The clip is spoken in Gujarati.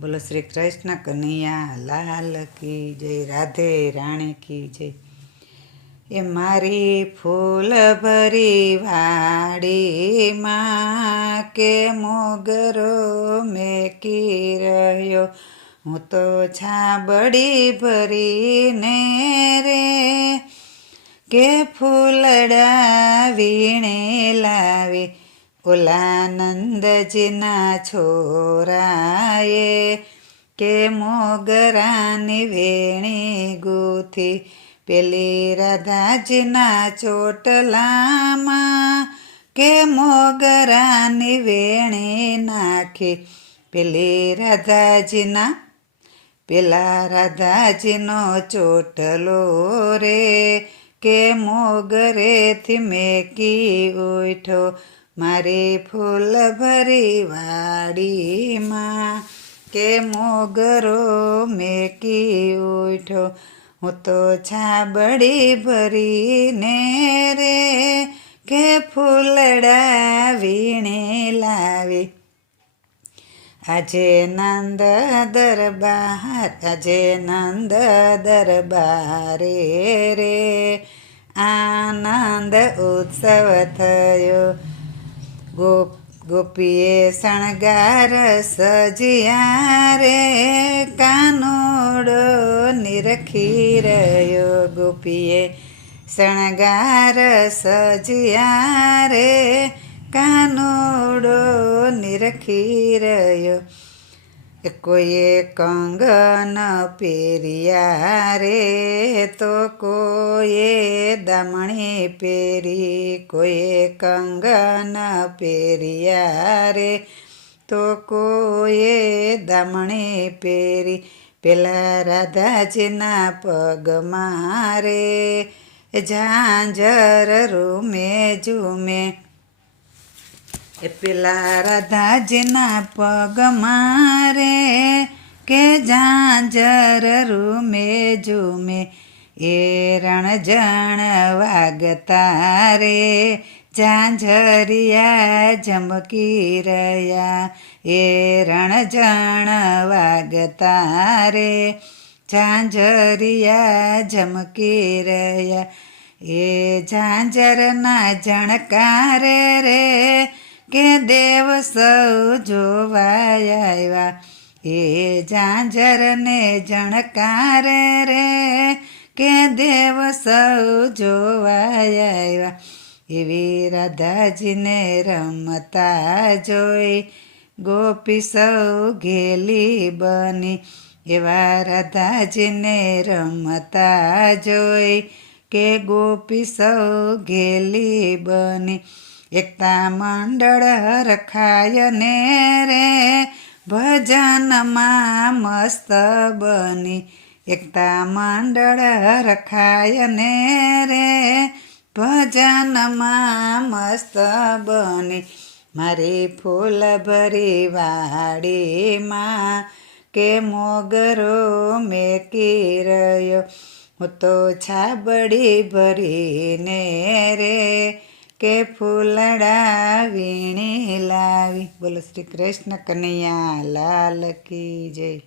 બોલો શ્રી કૃષ્ણ કનૈયા, લાલ કી જય, રાધે રાણી કી જય. એ મારી ફૂલ ભરી વાડીમાં કે મોગરો મેકી રહ્યો. હું તો છાબડી ભરીને રે કે ફૂલડા વીણે લાવી. ઓલા નંદજીના છોરાએ કે મોગરાની વેણી ગૂથી પેલી રાધાજીના ચોટલામાં કે મોગરાની વેણી નાખી પેલી રાધાજીના પેલા રાધાજીનો ચોટલો રે કે મોગરેથી મેકી ઉઠો મારી ફૂલ ભરી વાડીમાં કે મોગરો મેકી ઉઠો. હું તો છાબડી ભરીને રે કે ફૂલડા વીણે લાવી. આજે નંદ દરબાર, આજે નંદ દરબારે રે. આનંદ ઉત્સવ થયો. ગોપ ગોપીએ શણગાર સજિયા રે, કાનોડો નિરખી રહ્યો ગોપીએ શણગાર સજિયા રે, કાનોડો નિરખી રહ્યો કોઈએ કંગન પેરિયા રે તો કોઈએ દામણી પેરી કોઈએ કંગન પેરિયા રે તો કોઈએ દામણી પેરી પેલા રાધાજીના પગમાં રે ઝાંઝર રૂમે ઝૂમે એ પેલા રાધાજીના પગ મારે કે ઝાંઝર રૂમે જુમે એ રણજણ વાગતા રે, ઝાંઝરિયા ઝમકી રહ્યા. એ રણજણ વાગતા રે, ઝાંઝરિયા ઝમકી રહ્યા. એ ઝાંઝરના જણકારે રે કે દેવ સૌ જોવાય આવ્યા. એ ઝાંઝરને જણકારે રે કે દેવ સૌ જોવાય આવ્યા. એવી રાધાજીને રમતા જોઈ ગોપી સૌ ઘેલી બની. એવા રાધાજીને રમતા જોઈ કે ગોપી સૌ ઘેલી બની. એકતા મંડળ રખાય ને રે ભજનમાં મસ્ત બની. એકતા મંડળ રખાય ને રે ભજનમાં મસ્ત બની. મારી ફૂલ ભરી વાડીમાં કે મોગરો મેકી રહ્યો. હું તો છાબડી ભરીને રે કે ફૂલડા વીણી લાવી. બોલો શ્રી કૃષ્ણ કનૈયા લાલ કી જય.